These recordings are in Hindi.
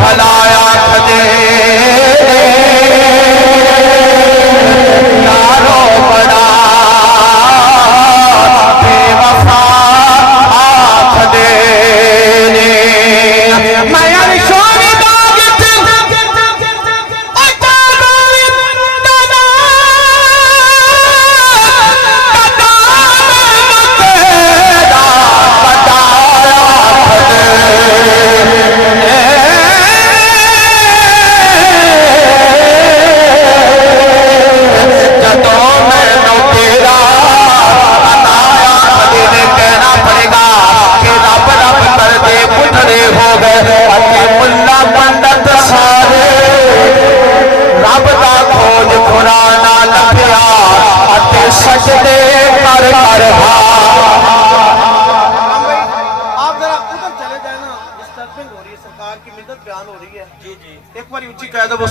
भलाया खदे यारो बड़ा बेवफा आख दे मैं अनशोरी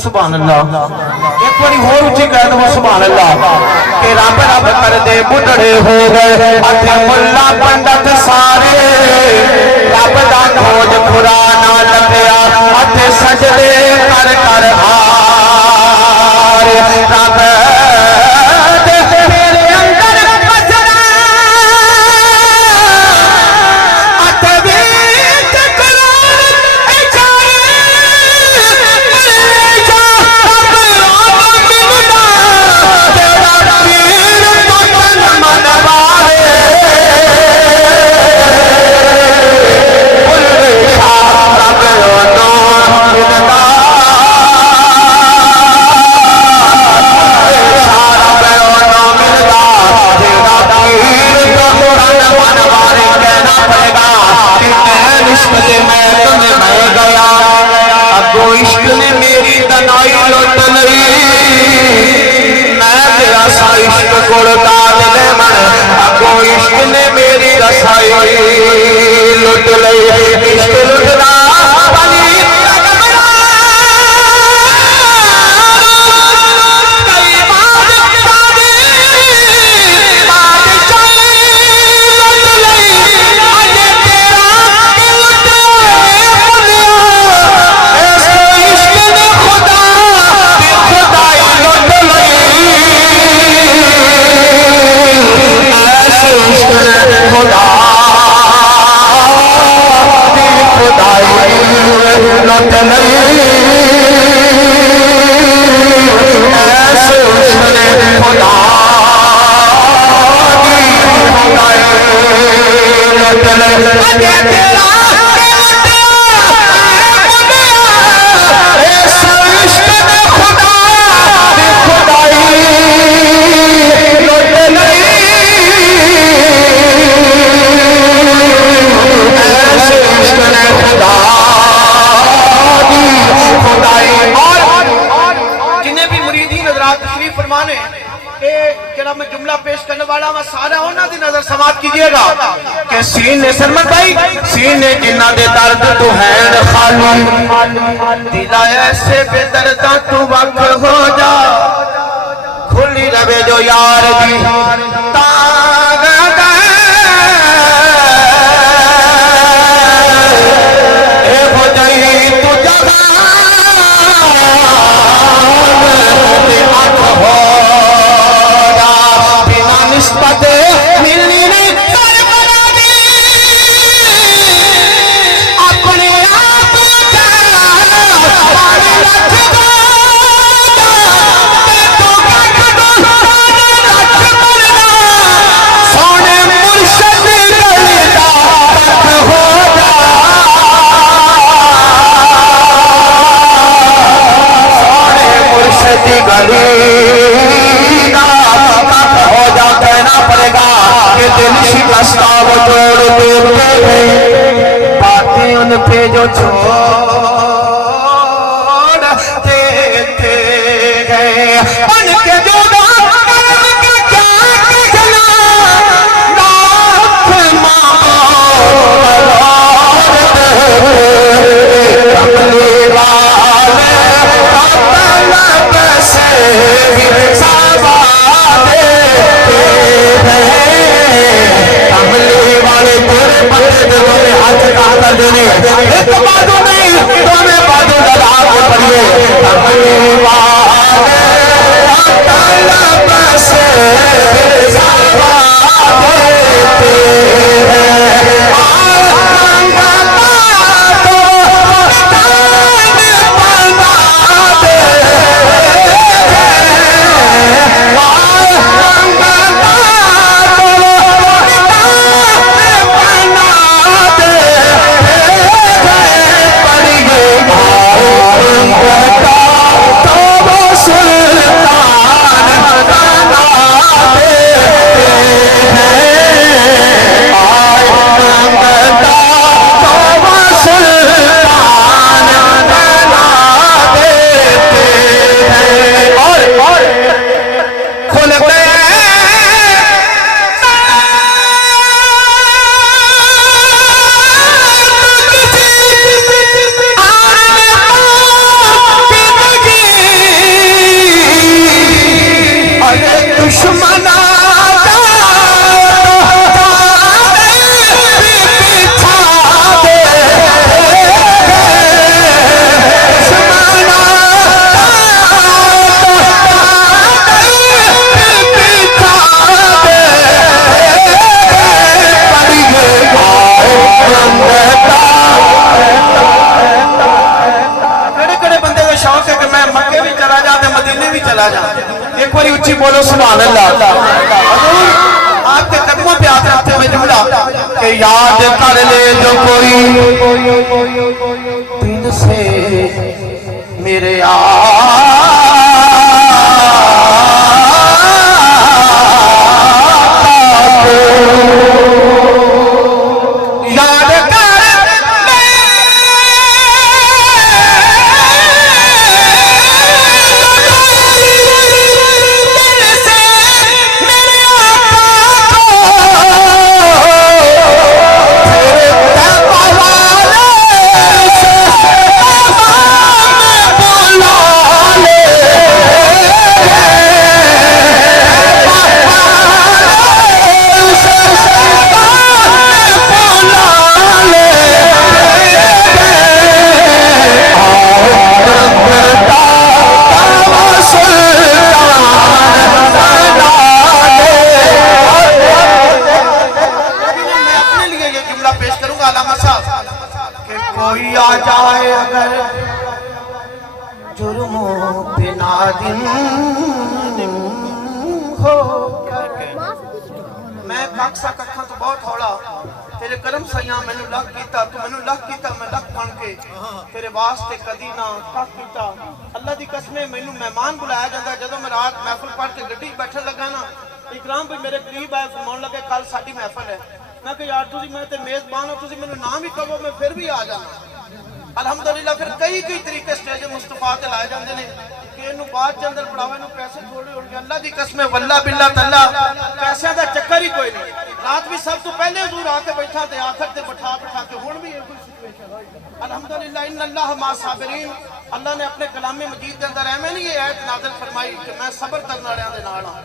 सुभान अल्लाह एक बारी होर उच्ची कह दो सुभान अल्लाह के रब रब कर दे बुढ़े हो गए अते मुल्ला पंडित सारे रब दा खोज खुरा ना लभया अते सजदे कर कर हार रब लुट लई इश्क लुटना सीने सरमत भाई सीने जिन्ना दे दर्द तू है खाली दिला ऐसे बेदर्दा तू वक्त हो जा खुली रवे जो यार दी ताग ए हो जाई तू जगा हो जा बिना निस्बत मिलनी पे जो छोड़ देते गए उनके जो हाथ का देने एक बाजू नहीं दोनों बाजू एक बार उच्ची बोलो सुभान अल्लाह। आपके कदमों पे हाथ रखते हुए जुमला कि याद कर ले जो कोई दिन से मेरे कोई आ जाए अगर जुर्मों पे नादिम हो। मैं कक्सा कखा तो बहुत हौला तेरे करम सैया मैनू लख कीता तू मैनू लख कीता मैं लख बन के तेरे वास्ते कदी ना कख कीता। अल्लाह दी कसमें मैनू मेहमान बुलाया जाता जदों मैं रात महफिल पढ़ के गड्डी बैठन लगा ना इकराम भी मेरे करीब आए फरमाउण लगे कल साडी महफिल है। मैं कि यार तुसी मैं ते मेजबान हो तुसी मैनू नाम ही कहो मैं फिर भी आ जाना। अल्हम्दुलिल्लाह फिर कई तरीके स्टेज मुस्तफा ते लाए जाते हैं कि इनू बाद च अंदर पढ़ावे नू पैसे थोड़े होंगे। अल्लाह दी कसमें वल्ला बिल्ला तल्ला पैसों का चक्कर ही कोई नहीं। रात भी सब तो पहले हुजूर आके बैठा ते आखिर ते बैठा के हुण भी कोई सिचुएशन अल्हम्दुलिल्लाह इन्नल्लाह मा साबिरीन। अल्लाह ने अपने कलामे मजीद के अंदर एवें नहीं ये आयत नाज़िल फरमाई कि मैं सब्र करने वालियां दे नाल हां।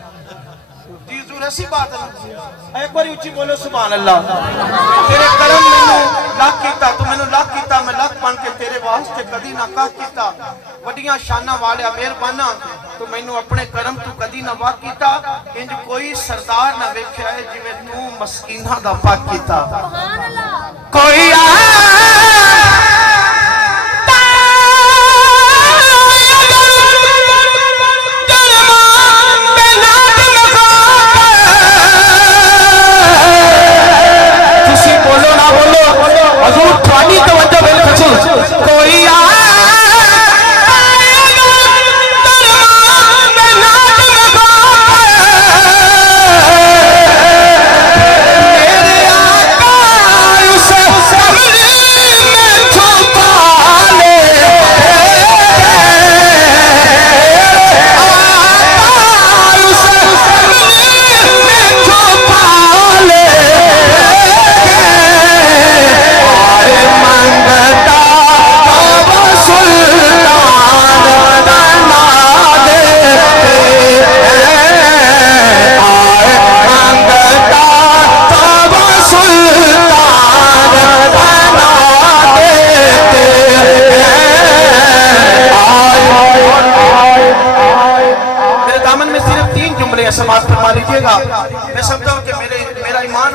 जी हुजूर ऐसी बात है। एक बार उच्ची बोलो सुभान अल्लाह। तेरे करम मैनू लख कीता तू मैनू लख कीता मैं लख बन के तेरे वास्ते कदी ना कह कीता। वड्डियां शाना वालिया मेहरबाना तू मैनू अपने करम तू कदी ना वाक कीता। इंज कोई सरदार ना वेख्या है जिवें तू मस्कीना दा पाक कीता। कोई